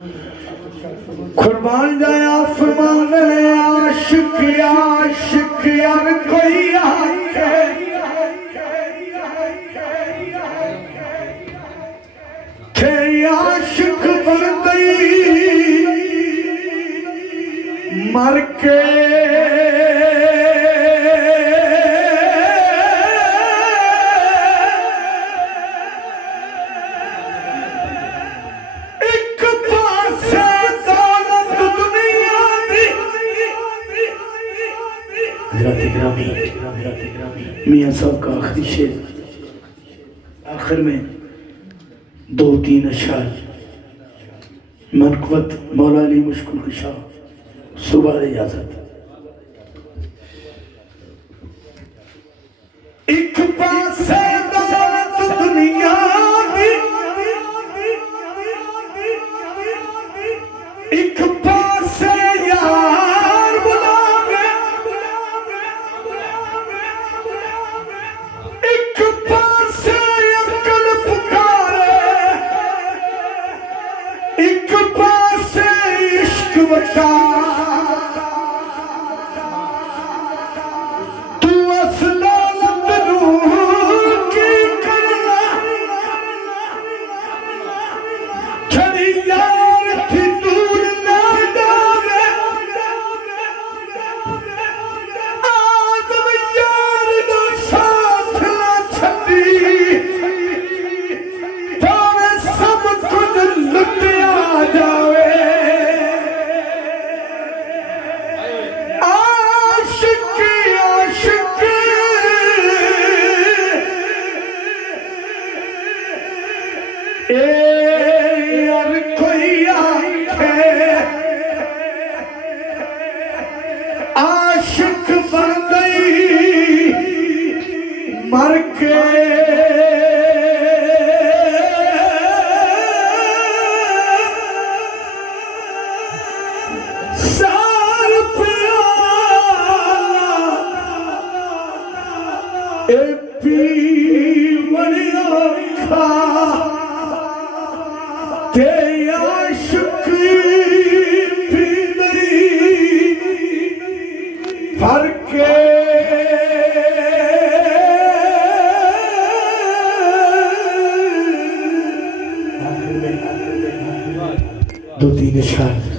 कुर्बान जाया फरमान ने आशिक आशिक यार कोई आके थे आशिक बन गई मर के मियाँ साहब का आखिरी शेर आखिर में दो तीन अशार मनकवत मौला अली मुश्किल कुशा सुबह इजाजत। एक पासे दौलत दुनिया दी, एक पासे यार बुलावे, एक पासे अकल पुकारे, एक पासे इश्क बता। आशिक बन गई मर के सार प्याला ए पी मनिया खा ते आशिक पी गई भर के। दो तीन अशार